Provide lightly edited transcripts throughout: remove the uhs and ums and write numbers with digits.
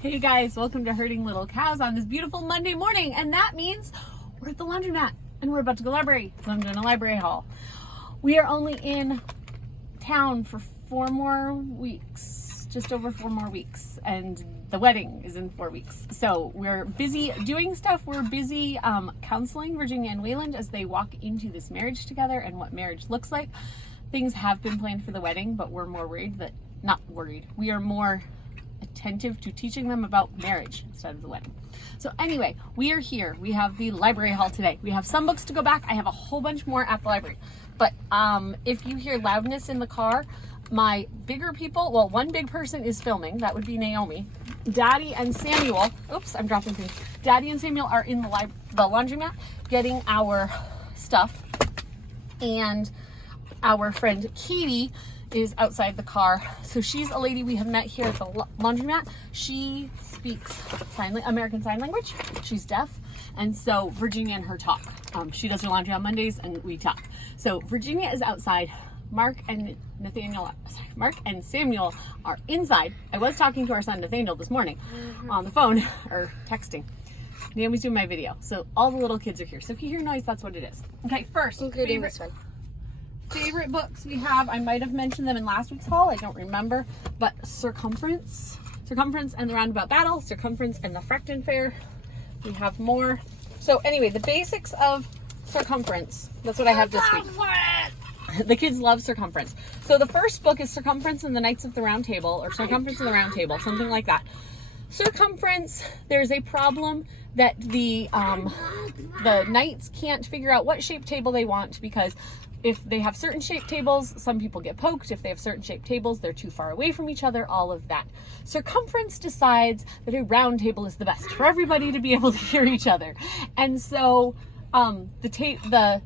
Hey guys, welcome to Herding Little Cows on this beautiful Monday morning, and that means we're at the laundromat and we're about to go library. So I'm doing a library haul. We are only in town for 4 more weeks, just over 4 more weeks, and the wedding is in 4 weeks. So we're busy doing stuff. We're busy counseling Virginia and Wayland as they walk into this marriage together and what marriage looks like. Things have been planned for the wedding, but we're more worried that, not worried, we are more attentive to teaching them about marriage instead of the wedding. So anyway, we are here. We have the library haul today. We have some books to go back. I have a whole bunch more at the library. But if you hear loudness in the car, my bigger people, well, one big person is filming. That would be Naomi. Daddy and Samuel, oops, I'm dropping things. Daddy and Samuel are in the laundromat getting our stuff. And our friend Katie is outside the car. So she's a lady we have met here at the laundromat. She speaks American Sign Language. She's deaf. And so Virginia and her talk. She does her laundry on Mondays and we talk. So Virginia is outside. Mark and Samuel are inside. I was talking to our son Nathaniel this morning on the phone, or texting. Naomi's doing my video. So all the little kids are here. So if you hear noise, that's what it is. Okay, first, including this one. Favorite books we have, I might have mentioned them in last week's haul, I don't remember, but Circumference and the Roundabout Battle, Circumference and the Fracton Fair. We have more. So anyway, the basics of Circumference, that's what I have this week. The kids love Circumference. So the first book is Circumference and the Knights of the Round Table, or Circumference and the Round Table, something like that. Circumference, there's a problem that the knights can't figure out what shape table they want, because if they have certain shaped tables, some people get poked. If they have certain shaped tables, they're too far away from each other, all of that. Circumference decides that a round table is the best for everybody to be able to hear each other. And so the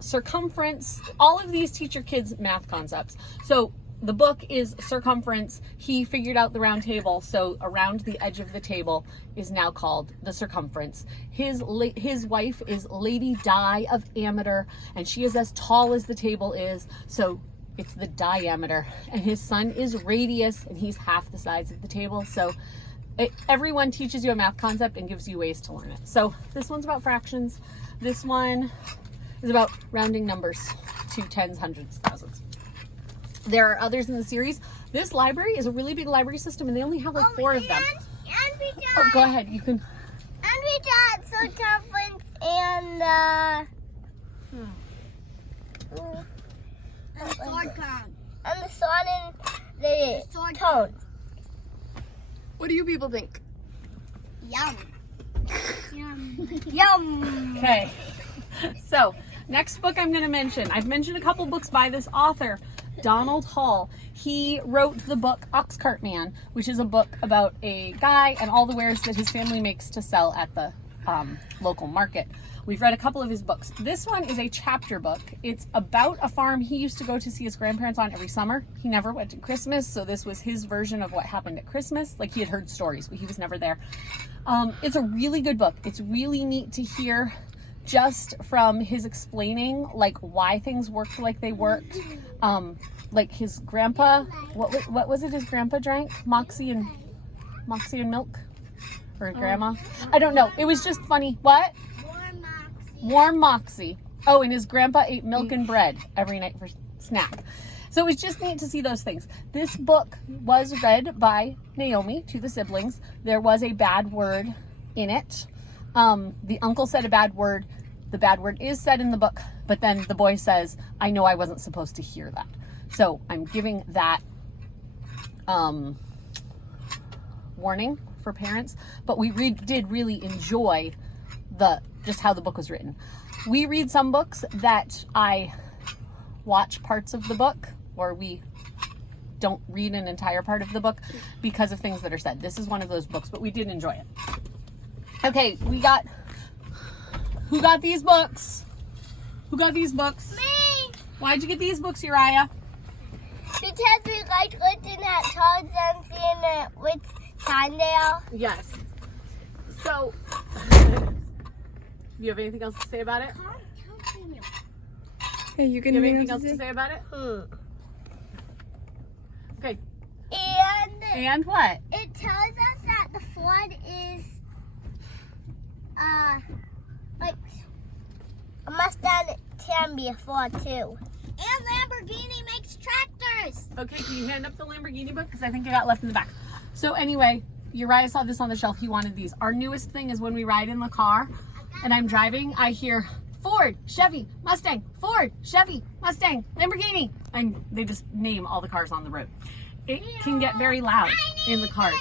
Circumference, all of these teach your kids math concepts. So the book is Circumference. He figured out the round table, so around the edge of the table is now called the circumference. His wife is Lady Di of Ameter, and she is as tall as the table is, so it's the diameter. And his son is Radius, and he's half the size of the table. So everyone teaches you a math concept and gives you ways to learn it. So this one's about fractions. This one is about rounding numbers to tens, hundreds, thousands. There are others in the series. This library is a really big library system, and they only have like 4 of them. And we got, oh, go ahead. You can. And we got Circumference and the sword cone. And the sword and the sword cone. What do you people think? Yum. Yum. Yum. Okay. So next book I'm going to mention. I've mentioned a couple books by this author, Donald Hall. He wrote the book Oxcart Man, which is a book about a guy and all the wares that his family makes to sell at the local market. We've read a couple of his books. This one is a chapter book. It's about a farm he used to go to see his grandparents on every summer. He never went to Christmas, so this was his version of what happened at Christmas. Like, he had heard stories, but he was never there. It's a really good book. It's really neat to hear just from his explaining like why things worked like they worked. Like his grandpa, what was it his grandpa drank? Moxie and milk? Or grandma? I don't know. It was just funny. What? Warm Moxie. Oh, and his grandpa ate milk and bread every night for snack. So it was just neat to see those things. This book was read by Naomi to the siblings. There was a bad word in it. The uncle said a bad word. The bad word is said in the book, but then the boy says, I know I wasn't supposed to hear that. So I'm giving that warning for parents, but we did really enjoy just how the book was written. We read some books that I watch parts of the book, or we don't read an entire part of the book because of things that are said. This is one of those books, but we did enjoy it. Okay, who got these books? Who got these books? Me! Why'd you get these books, Uriah? Because we like looking at toys and seeing it with Tyndale. Yes. So, do you have anything else to say about it? Hey, you can Do you have anything else to say about it? Okay. And And what? it tells us that the Ford is like a Mustang can be a Ford too. And Lamborghini makes tractors. Okay, can you hand up the Lamborghini book? Because I think I got left in the back. So anyway, Uriah saw this on the shelf. He wanted these. Our newest thing is when we ride in the car and I'm driving, I hear Ford, Chevy, Mustang, Ford, Chevy, Mustang, Lamborghini. And they just name all the cars on the road. It can get very loud in the car.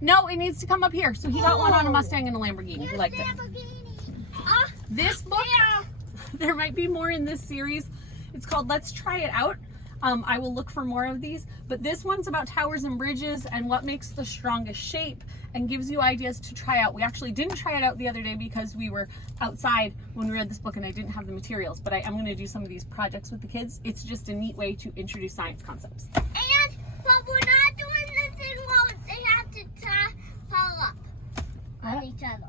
No, it needs to come up here. So he got one on a Mustang and a Lamborghini. He liked it. This book, there might be more in this series. It's called Let's Try It Out. I will look for more of these, but this one's about towers and bridges and what makes the strongest shape and gives you ideas to try out. We actually didn't try it out the other day because we were outside when we read this book and I didn't have the materials, but I am going to do some of these projects with the kids. It's just a neat way to introduce science concepts. But we're not doing this in while they have to pile up on each other.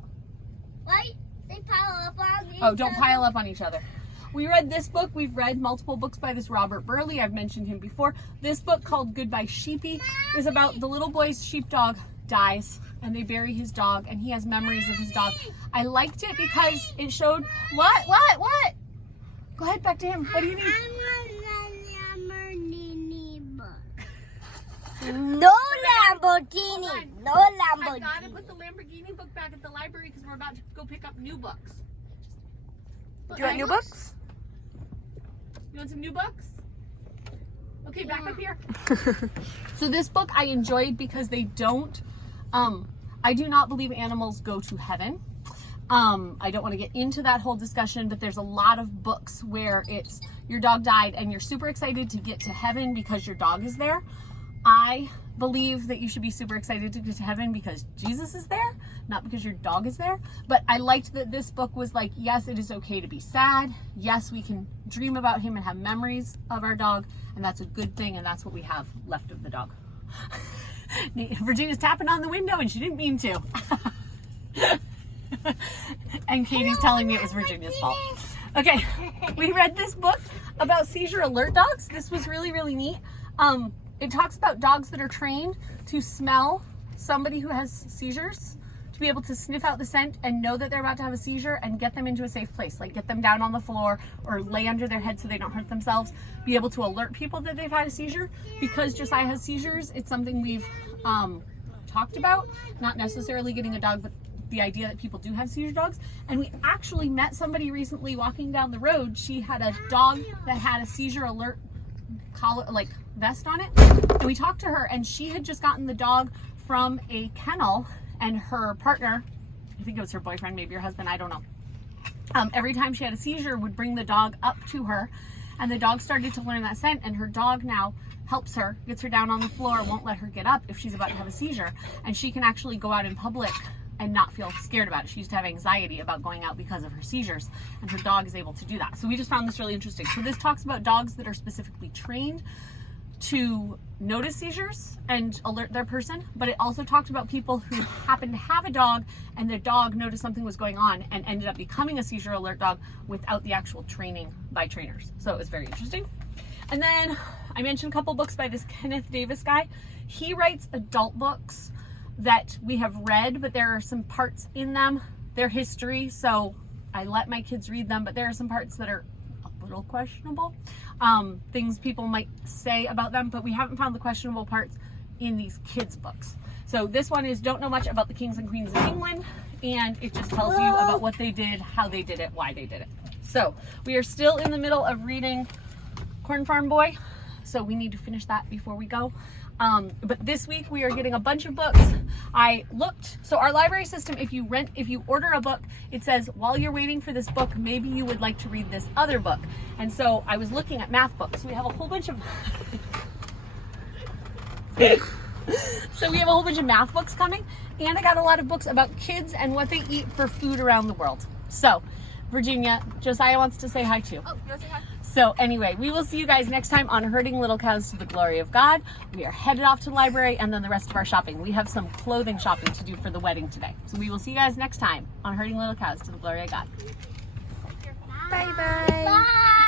Right? They pile up on each other. Oh, don't pile up on each other. We read this book. We've read multiple books by this Robert Burley. I've mentioned him before. This book called Goodbye Sheepy is about the little boy's sheepdog dies and they bury his dog and he has memories of his dog. I liked it because it showed what? Go ahead, back to him. What do you need? I want a Lamborghini book. No Lamborghini. No I Lamborghini. gotta put the Lamborghini book back at the library because we're about to go pick up new books. Do you want new books? You want some new books? Okay, back up here. So this book I enjoyed because they don't, I do not believe animals go to heaven. I don't want to get into that whole discussion, but there's a lot of books where it's your dog died and you're super excited to get to heaven because your dog is there. I believe that you should be super excited to get to heaven because Jesus is there, not because your dog is there. But I liked that this book was like, yes, it is okay to be sad. Yes, we can dream about him and have memories of our dog. And that's a good thing. And that's what we have left of the dog. Virginia's tapping on the window and she didn't mean to. And Katie's telling me it was Virginia's fault. Okay, we read this book about seizure alert dogs. This was really, really neat. It talks about dogs that are trained to smell somebody who has seizures, to be able to sniff out the scent and know that they're about to have a seizure and get them into a safe place, like get them down on the floor or lay under their head so they don't hurt themselves, be able to alert people that they've had a seizure. Because Josiah has seizures, it's something we've talked about, not necessarily getting a dog, but the idea that people do have seizure dogs. And we actually met somebody recently walking down the road. She had a dog that had a seizure alert collar, like vest on it, and we talked to her and she had just gotten the dog from a kennel and her partner, I think it was her boyfriend, maybe her husband, I don't know, every time she had a seizure would bring the dog up to her and the dog started to learn that scent and her dog now helps her, gets her down on the floor, won't let her get up if she's about to have a seizure, and she can actually go out in public and not feel scared about it. She used to have anxiety about going out because of her seizures, and her dog is able to do that. So we just found this really interesting. So this talks about dogs that are specifically trained to notice seizures and alert their person, but it also talked about people who happen to have a dog and their dog noticed something was going on and ended up becoming a seizure alert dog without the actual training by trainers. So it was very interesting. And then I mentioned a couple books by this Kenneth Davis guy. He writes adult books that we have read, but there are some parts in them, they're history, so I let my kids read them, but there are some parts that are a little questionable. Things people might say about them, but we haven't found the questionable parts in these kids' books. So this one is Don't Know Much About the Kings and Queens of England, and it just tells you about what they did, how they did it, why they did it. So we are still in the middle of reading Corn Farm Boy, so we need to finish that before we go. But this week we are getting a bunch of books. I looked, so our library system, if you order a book, it says while you're waiting for this book, maybe you would like to read this other book. And so I was looking at math books. We have a whole bunch of math books coming, and I got a lot of books about kids and what they eat for food around the world. So Virginia, Josiah wants to say hi too. Oh, you want to say hi? So anyway, we will see you guys next time on Herding Little Cows to the Glory of God. We are headed off to the library and then the rest of our shopping. We have some clothing shopping to do for the wedding today. So we will see you guys next time on Herding Little Cows to the Glory of God. Bye-bye. Bye.